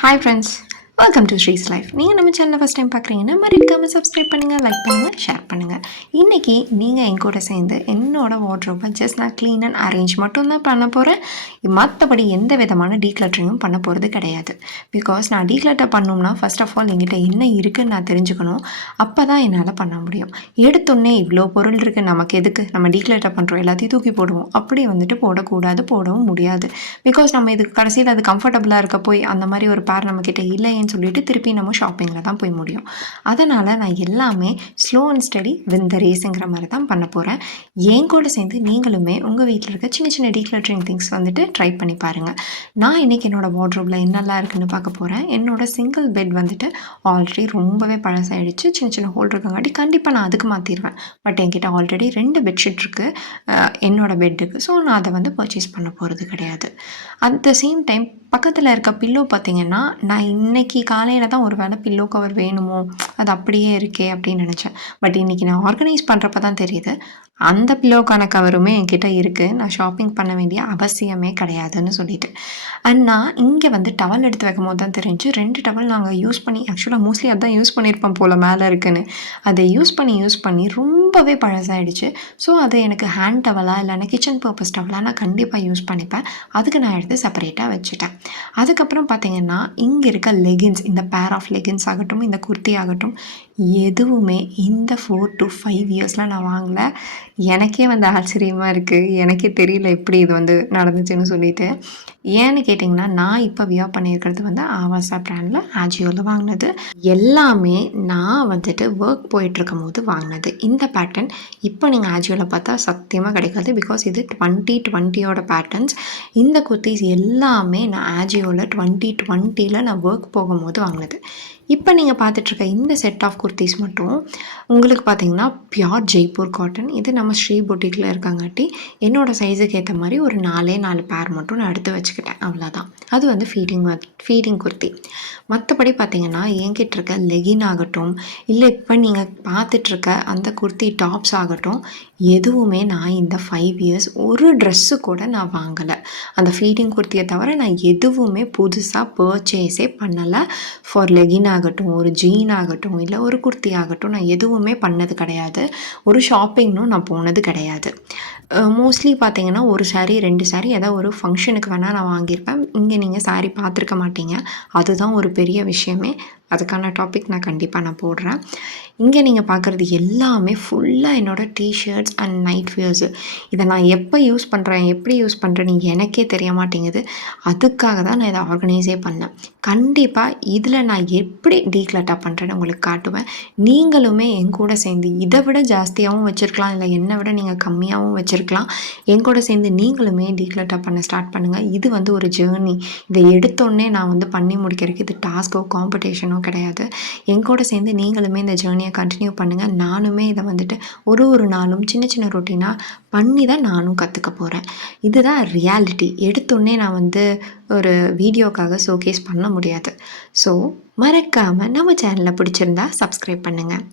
Hi friends, welcome to Shree's Life. நீங்கள் நம்ம சேனலை ஃபஸ்ட் டைம் பார்க்குறீங்கன்னா மறக்காமல் சப்ஸ்கிரைப் பண்ணுங்கள், லைக் பண்ணுங்கள், ஷேர் பண்ணுங்கள். இன்றைக்கி நீங்கள் என் கூட சேர்ந்து என்னோடய வார்ட்ரோப்பை ஜஸ்ட் நான் க்ளீன் அண்ட் அரேஞ்ச் மட்டும் தான் பண்ண போகிறேன். மற்றபடி எந்த விதமான டீக்ளட்டரிங்கும் பண்ண போகிறது கிடையாது. பிகாஸ் நான் டீக்ளட்டர் பண்ணோம்னா ஃபர்ஸ்ட் ஆஃப் ஆல் என்கிட்ட என்ன இருக்குதுன்னு நான் தெரிஞ்சுக்கணும். அப்போ தான் என்னால் பண்ண முடியும். எடுத்தோடனே இவ்வளோ பொருள் இருக்குது, நமக்கு எதுக்கு, நம்ம டீக்ளட்டர் பண்ணுறோம், எல்லாத்தையும் தூக்கி போடுவோம். அப்படி வந்துட்டு போடக்கூடாது, போடவும் முடியாது. பிகாஸ் நம்ம இதுக்கு கடைசியில் அது கம்ஃபர்டபுளாக இருக்க போய் அந்த மாதிரி ஒரு பேர் நம்மக்கிட்ட இல்லைன்னு சொல்லிட்டு திருப்பி நம்ம ஷாப்பிங்கில் தான் போய் முடியும். அதனால் நான் எல்லாமே slow and steady win the ரேஸுங்கிற மாதிரி தான் பண்ண போகிறேன். என் கூட சேர்ந்து நீங்களுமே உங்கள் வீட்டில் இருக்க சின்ன சின்ன டீக்ளட்டரிங் திங்ஸ் வந்துட்டு ட்ரை பண்ணி பாருங்கள். நான் இன்றைக்கி என்னோடய வார்ட்ரோப்பில் என்னெல்லாம் இருக்குதுன்னு பார்க்க போகிறேன். என்னோடய சிங்கிள் பெட் வந்துட்டு ஆல்ரெடி ரொம்பவே பழசாயிடுச்சு, சின்ன சின்ன ஹோல் இருக்கங்காட்டி கண்டிப்பாக நான் அதுக்கு மாற்றிடுவேன். பட் என்கிட்ட ஆல்ரெடி 2 பெட்ஷீட் இருக்குது என்னோடய பெட்டுக்கு. ஸோ நான் அதை வந்து பர்ச்சேஸ் பண்ண போகிறது கிடையாது. அட் த சேம் டைம் பக்கத்தில் இருக்க பில்லோ பார்த்திங்கன்னா, நான் இன்றைக்கி காலையில் தான் ஒரு வேளை பில்லோ கவர் வேணுமோ, அது அப்படியே இருக்கே அப்படின்னு நினச்சேன். பட் இன்றைக்கி நான் ஆர்கனைஸ் பண்ணுறப்ப தான் தெரியுது அந்த பில்லோக்கான கவருமே என்கிட்ட இருக்குது. நான் ஷாப்பிங் பண்ண வேண்டிய அவசியமே கிடையாதுன்னு சொல்லிட்டு. அண்ட் நான் இங்கே வந்து டவல் எடுத்து வைக்கும் போது தான் தெரிஞ்சு 2 டவல் நாங்கள் யூஸ் பண்ணி, ஆக்சுவலாக மோஸ்ட்லி அதான் யூஸ் பண்ணியிருப்போம் போல் மேலே இருக்குன்னு. அதை யூஸ் பண்ணி ரொம்பவே பழசாயிடுச்சு. ஸோ அது எனக்கு ஹேண்ட் டவலாக இல்லைன்னா கிச்சன் பர்பஸ் டவலாக நான் கண்டிப்பாக யூஸ் பண்ணிப்பேன். அதுக்கு நான் எடுத்து செப்பரேட்டாக வச்சுட்டேன். அதுக்கப்புறம் பார்த்திங்கன்னா இங்கே இருக்க லெகின்ஸ், இந்த பேர் ஆஃப் லெகின்ஸ் ஆகட்டும், இந்த குர்த்தி ஆகட்டும், எதுவுமே இந்த 4 to 5 இயர்ஸில் நான் வாங்கலை. எனக்கே வந்து ஆச்சரியமாக இருக்குது. எனக்கே தெரியல எப்படி இது வந்து நடந்துச்சுன்னு சொல்லிட்டு. ஏன்னு கேட்டிங்கன்னா, நான் இப்போ வியர் பண்ணியிருக்கிறது வந்து ஆவாசா பிராண்டில் ஆஜியோவில் வாங்கினது. எல்லாமே நான் வந்துட்டு ஒர்க் போயிட்டுருக்கும் போது வாங்கினது. இந்த பேட்டர்ன் இப்போ நீங்கள் ஆஜியோவில் பார்த்தா சத்தியமாக கிடைக்காது. பிகாஸ் இது 2020 பேட்டர்ன்ஸ். இந்த குர்த்திஸ் எல்லாமே நான் ஆஜியோவில் 2020 நான் ஒர்க் போகும்போது வாங்கினது. இப்போ நீங்கள் பார்த்துட்ருக்க இந்த செட் ஆஃப் குர்த்திஸ் மட்டும் உங்களுக்கு பார்த்தீங்கன்னா பியோர் ஜெய்ப்பூர் காட்டன். இது நம்ம ஸ்ரீ பொட்டிக்கில் இருக்காங்காட்டி என்னோடய சைஸுக்கு ஏற்ற மாதிரி ஒரு 4 பேர் மட்டும் நான் எடுத்து வச்சுக்கிட்டேன், அவ்வளோதான். அது வந்து ஃபீடிங் குர்த்தி. மற்றபடி பார்த்திங்கன்னா என்கிட்ட இருக்க லெகின் ஆகட்டும், இல்லை இப்போ நீங்கள் பார்த்துட்ருக்க அந்த குர்த்தி டாப்ஸ் ஆகட்டும், எதுவுமே நான் இந்த 5 இயர்ஸ் ஒரு ட்ரெஸ்ஸு கூட நான் வாங்கலை. அந்த ஃபீடிங் குர்த்தியை தவிர நான் எதுவுமே புதுசாக பர்ச்சேஸே பண்ணலை. ஃபார் லெகின் ஆகட்டும், ஒரு ஜீன் ஆகட்டும், இல்லை ஒரு குர்த்தி ஆகட்டும், நான் எதுவுமே பண்ணது கிடையாது. ஒரு ஷாப்பிங்னும் நான் போனது கிடையாது. மோஸ்ட்லி பார்த்திங்கன்னா ஒரு சாரீ 2 சாரீ ஏதாவது ஒரு ஃபங்க்ஷனுக்கு வேணால் நான் வாங்கியிருப்பேன். இங்கே நீங்கள் சாரீ பார்த்துருக்க மாட்டீங்க. அதுதான் ஒரு பெரிய விஷயமே. அதுக்கான டாபிக் நான் கண்டிப்பாக போடுறேன். இங்கே நீங்கள் பார்க்குறது எல்லாமே ஃபுல்லாக என்னோடய டிஷர்ட்ஸ் அண்ட் நைட் வியர்ஸு. இதை நான் எப்போ யூஸ் பண்ணுறேன், எப்படி யூஸ் பண்ணுறேன்னு எனக்கே தெரிய மாட்டேங்குது. அதுக்காக தான் நான் இதை ஆர்கனைஸே பண்ணேன். கண்டிப்பாக இதில் நான் எப்படி டீக்ளட்டர் பண்ணுறேன்னு உங்களுக்கு காட்டுவேன். நீங்களுமே என் கூட சேர்ந்து இதை விட ஜாஸ்தியாகவும் வச்சுருக்கலாம், இல்லை என்னை விட நீங்கள் கம்மியாகவும் வச்சுருக்கலாம். என் கூட சேர்ந்து நீங்களுமே டீக்ளட்டர் பண்ண ஸ்டார்ட் பண்ணுங்கள். இது வந்து ஒரு ஜேர்னி. இதை எடுத்தோடனே நான் வந்து பண்ணி முடிக்கிறதுக்கு இது டாஸ்க்கோ காம்படிஷனோ கிடையாது. என் கூட சேர்ந்து நீங்களுமே இந்த ஜேர்னியை கண்டினியூ பண்ணுங்கள். நானுமே இதை வந்துட்டு ஒரு நாளும் சின்ன சின்ன ரொட்டீனாக பண்ணி தான் நானும் கற்றுக்க போகிறேன். இதுதான் ரியாலிட்டி. எடுத்தோடனே நான் வந்து ஒரு வீடியோக்காக ஷோகேஸ் பண்ண முடியாது. ஸோ மறக்காமல் நம்ம சேனலை பிடிச்சிருந்தா சப்ஸ்கிரைப் பண்ணுங்கள்.